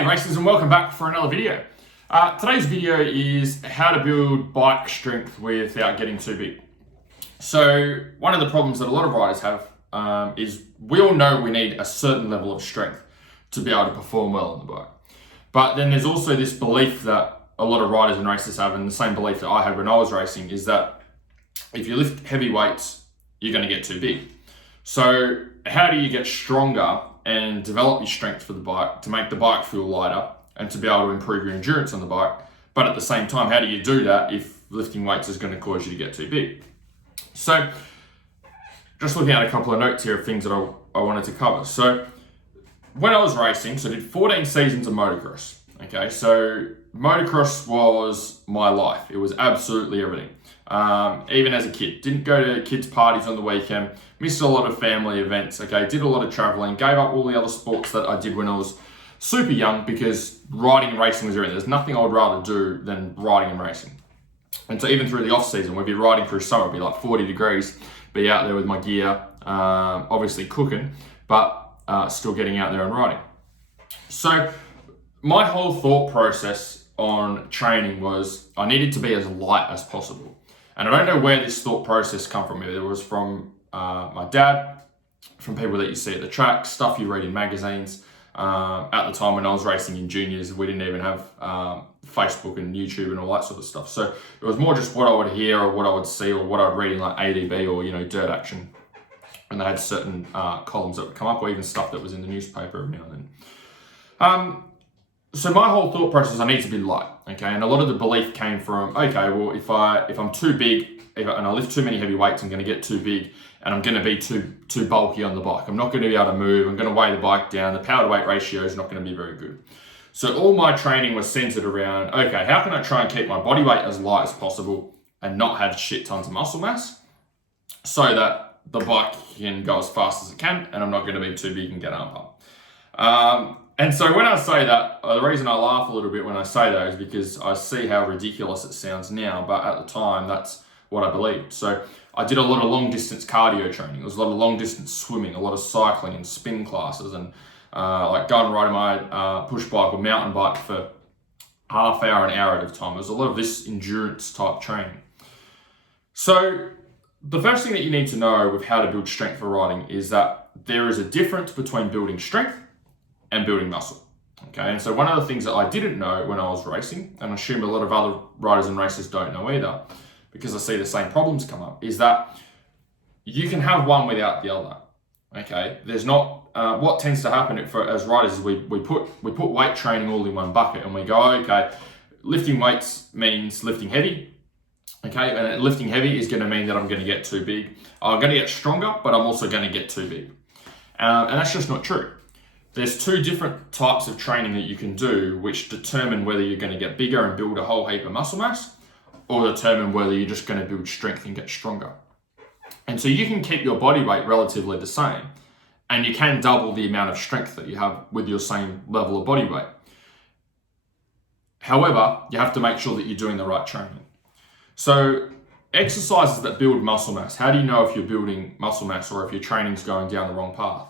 Hey racers, and welcome back for another video. Today's video is how to build bike strength without getting too big. So one of the problems that a lot of riders have is we all know we need a certain level of strength to be able to perform well on the bike. But then there's also this belief that a lot of riders and racers have, and the same belief that I had when I was racing, is that if you lift heavy weights, you're going to get too big. So how do you get stronger and develop your strength for the bike to make the bike feel lighter and to be able to improve your endurance on the bike? But at the same time, how do you do that if lifting weights is going to cause you to get too big? So just looking at a couple of notes here of things that I wanted to cover. So when I was racing, so I did 14 seasons of motocross. Okay, so motocross was my life. It was absolutely everything. Even as a kid, didn't go to kids' parties on the weekend, missed a lot of family events, okay, did a lot of traveling, gave up all the other sports that I did when I was super young because riding and racing was everything. There's nothing I would rather do than riding and racing. And so even through the off season, we'd be riding through summer, it'd be like 40 degrees, be out there with my gear, obviously cooking, but still getting out there and riding. So my whole thought process on training was I needed to be as light as possible. And I don't know where this thought process come from. It was from my dad, from people that you see at the track, stuff you read in magazines. At the time when I was racing in juniors, we didn't even have Facebook and YouTube and all that sort of stuff. So it was more just what I would hear or what I would see or what I'd read in like ADB or, Dirt Action. And they had certain columns that would come up or even stuff that was in the newspaper every now and then. So my whole thought process is I need to be light, okay? And a lot of the belief came from, okay, well, if I'm too big and I lift too many heavy weights, I'm going to get too big and I'm going to be too bulky on the bike. I'm not going to be able to move. I'm going to weigh the bike down. The power to weight ratio is not going to be very good. So all my training was centered around, okay, how can I try and keep my body weight as light as possible and not have shit tons of muscle mass so that the bike can go as fast as it can and I'm not going to be too big and get arm pump. And so when I say that, the reason I laugh a little bit when I say that is because I see how ridiculous it sounds now, but at the time, that's what I believed. So I did a lot of long distance cardio training. There was a lot of long distance swimming, a lot of cycling and spin classes, and like going and riding my push bike or mountain bike for half hour, an hour at a time. There was a lot of this endurance type training. So the first thing that you need to know with how to build strength for riding is that there is a difference between building strength and building muscle. Okay, and so one of the things that I didn't know when I was racing, and I assume a lot of other riders and racers don't know either, because I see the same problems come up, is that you can have one without the other. Okay, there's not, what tends to happen as riders is we put weight training all in one bucket and we go, okay, lifting weights means lifting heavy. Okay, and lifting heavy is going to mean that I'm going to get too big. I'm going to get stronger, but I'm also going to get too big. And that's just not true. There's two different types of training that you can do which determine whether you're going to get bigger and build a whole heap of muscle mass or determine whether you're just going to build strength and get stronger. And so you can keep your body weight relatively the same and you can double the amount of strength that you have with your same level of body weight. However, you have to make sure that you're doing the right training. So exercises that build muscle mass, how do you know if you're building muscle mass or if your training's going down the wrong path?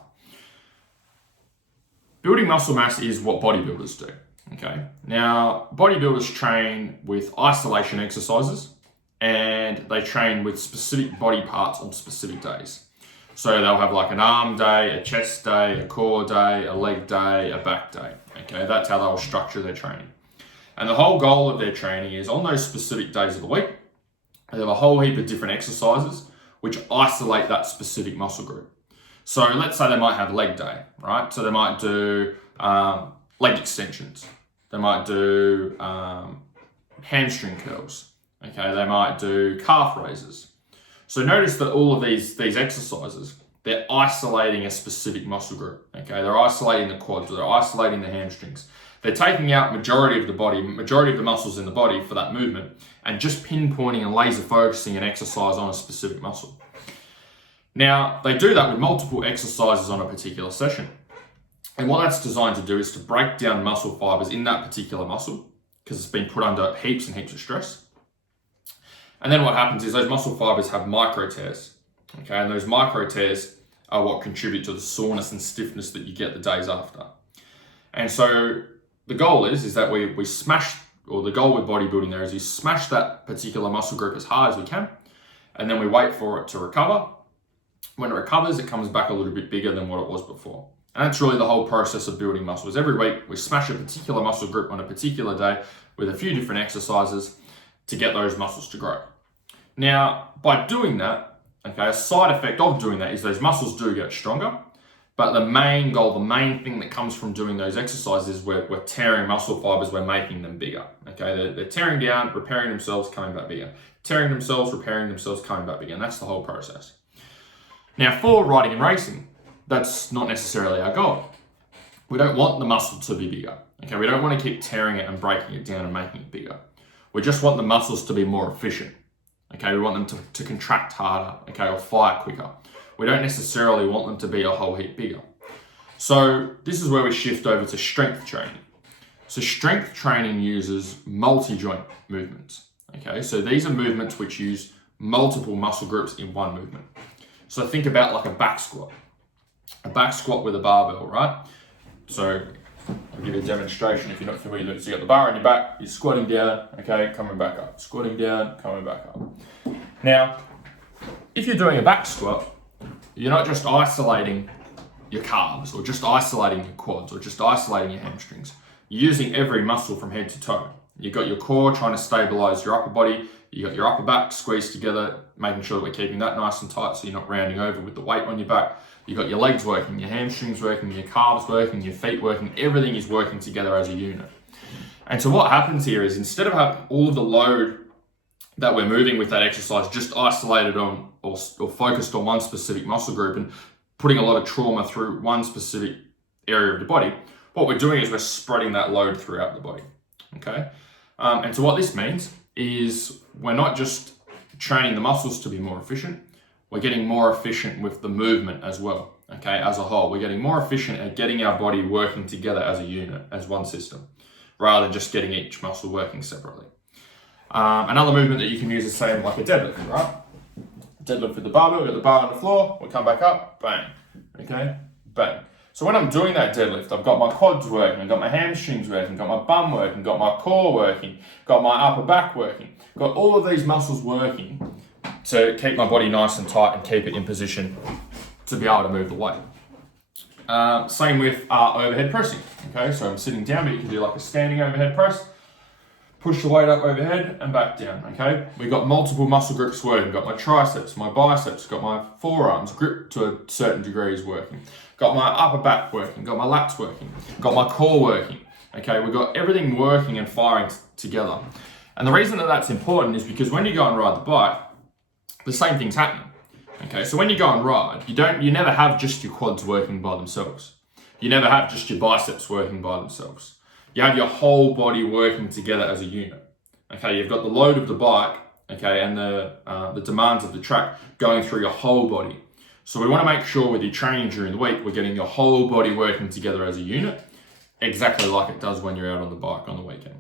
Building muscle mass is what bodybuilders do, okay? Now, bodybuilders train with isolation exercises and they train with specific body parts on specific days. So they'll have like an arm day, a chest day, a core day, a leg day, a back day, okay? That's how they'll structure their training. And the whole goal of their training is on those specific days of the week, they have a whole heap of different exercises which isolate that specific muscle group. So let's say they might have leg day, right? So they might do leg extensions. They might do hamstring curls. Okay, they might do calf raises. So notice that all of these exercises, they're isolating a specific muscle group. Okay, they're isolating the quads, they're isolating the hamstrings. They're taking out majority of the body, majority of the muscles in the body for that movement, and just pinpointing and laser focusing an exercise on a specific muscle. Now, they do that with multiple exercises on a particular session. And what that's designed to do is to break down muscle fibers in that particular muscle because it's been put under heaps and heaps of stress. And then what happens is those muscle fibers have microtears. Okay, and those microtears are what contribute to the soreness and stiffness that you get the days after. And so the goal is that we smash, or the goal with bodybuilding there is you smash that particular muscle group as hard as we can, and then we wait for it to recover. When it recovers, it comes back a little bit bigger than what it was before. And that's really the whole process of building muscles. Every week, we smash a particular muscle group on a particular day with a few different exercises to get those muscles to grow. Now, by doing that, okay, a side effect of doing that is those muscles do get stronger, but the main goal, the main thing that comes from doing those exercises is we're tearing muscle fibers, we're making them bigger, okay? They're tearing down, repairing themselves, coming back bigger. Tearing themselves, repairing themselves, coming back bigger, and that's the whole process. Now, for riding and racing, that's not necessarily our goal. We don't want the muscle to be bigger, okay? We don't want to keep tearing it and breaking it down and making it bigger. We just want the muscles to be more efficient, okay? We want them to contract harder, okay, or fire quicker. We don't necessarily want them to be a whole heap bigger. So this is where we shift over to strength training. So strength training uses multi-joint movements, okay? So these are movements which use multiple muscle groups in one movement. So think about like a back squat with a barbell, right? So I'll give you a demonstration if you're not familiar. So you got the bar on your back, you're squatting down, okay, coming back up, squatting down, coming back up. Now, if you're doing a back squat, you're not just isolating your calves or just isolating your quads or just isolating your hamstrings. You're using every muscle from head to toe. You've got your core trying to stabilize your upper body. You got your upper back squeezed together, making sure that we're keeping that nice and tight so you're not rounding over with the weight on your back. You got your legs working, your hamstrings working, your calves working, your feet working. Everything is working together as a unit. And so what happens here is instead of having all of the load that we're moving with that exercise just isolated on or focused on one specific muscle group and putting a lot of trauma through one specific area of the body, what we're doing is we're spreading that load throughout the body, okay? And so what this means is we're not just training the muscles to be more efficient, we're getting more efficient with the movement as well, okay, as a whole. We're getting more efficient at getting our body working together as a unit, as one system, rather than just getting each muscle working separately. Another movement that you can use is same like a deadlift, right? Deadlift with the barbell, we got the bar on the floor, we come back up, bang, okay, bang. So when I'm doing that deadlift, I've got my quads working, I've got my hamstrings working, got my bum working, got my core working, got my upper back working, got all of these muscles working to keep my body nice and tight and keep it in position to be able to move the weight. Same with overhead pressing, okay? So I'm sitting down, but you can do like a standing overhead press, push the weight up overhead and back down, okay? We've got multiple muscle groups working. Got my triceps, my biceps, got my forearms, grip to a certain degree is working. Got my upper back working, got my lats working, got my core working, okay? We've got everything working and firing together. And the reason that that's important is because when you go and ride the bike, the same thing's happening, okay? So when you go and ride, you never have just your quads working by themselves. You never have just your biceps working by themselves. You have your whole body working together as a unit. Okay, you've got the load of the bike, okay, and the demands of the track going through your whole body. So we want to make sure with your training during the week, we're getting your whole body working together as a unit, exactly like it does when you're out on the bike on the weekend.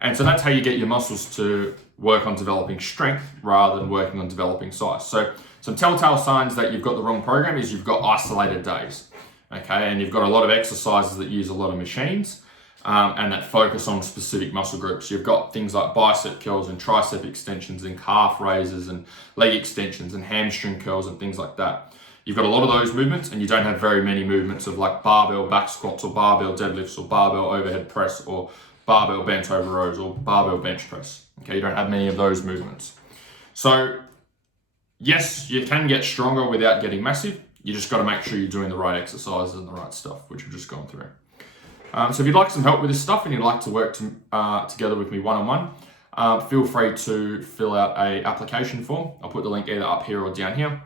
And so that's how you get your muscles to work on developing strength rather than working on developing size. So some telltale signs that you've got the wrong program is you've got isolated days. Okay, and you've got a lot of exercises that use a lot of machines and that focus on specific muscle groups. You've got things like bicep curls and tricep extensions and calf raises and leg extensions and hamstring curls and things like that. You've got a lot of those movements and you don't have very many movements of like barbell back squats or barbell deadlifts or barbell overhead press or barbell bent over rows or barbell bench press. Okay, you don't have many of those movements. So yes, you can get stronger without getting massive. You just got to make sure you're doing the right exercises and the right stuff, which we've just gone through. So if you'd like some help with this stuff and you'd like to work together with me one-on-one, feel free to fill out an application form. I'll put the link either up here or down here.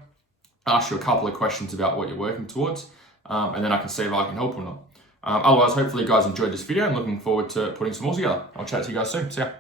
I'll ask you a couple of questions about what you're working towards, and then I can see if I can help or not. Otherwise, hopefully you guys enjoyed this video and looking forward to putting some more together. I'll chat to you guys soon. See ya.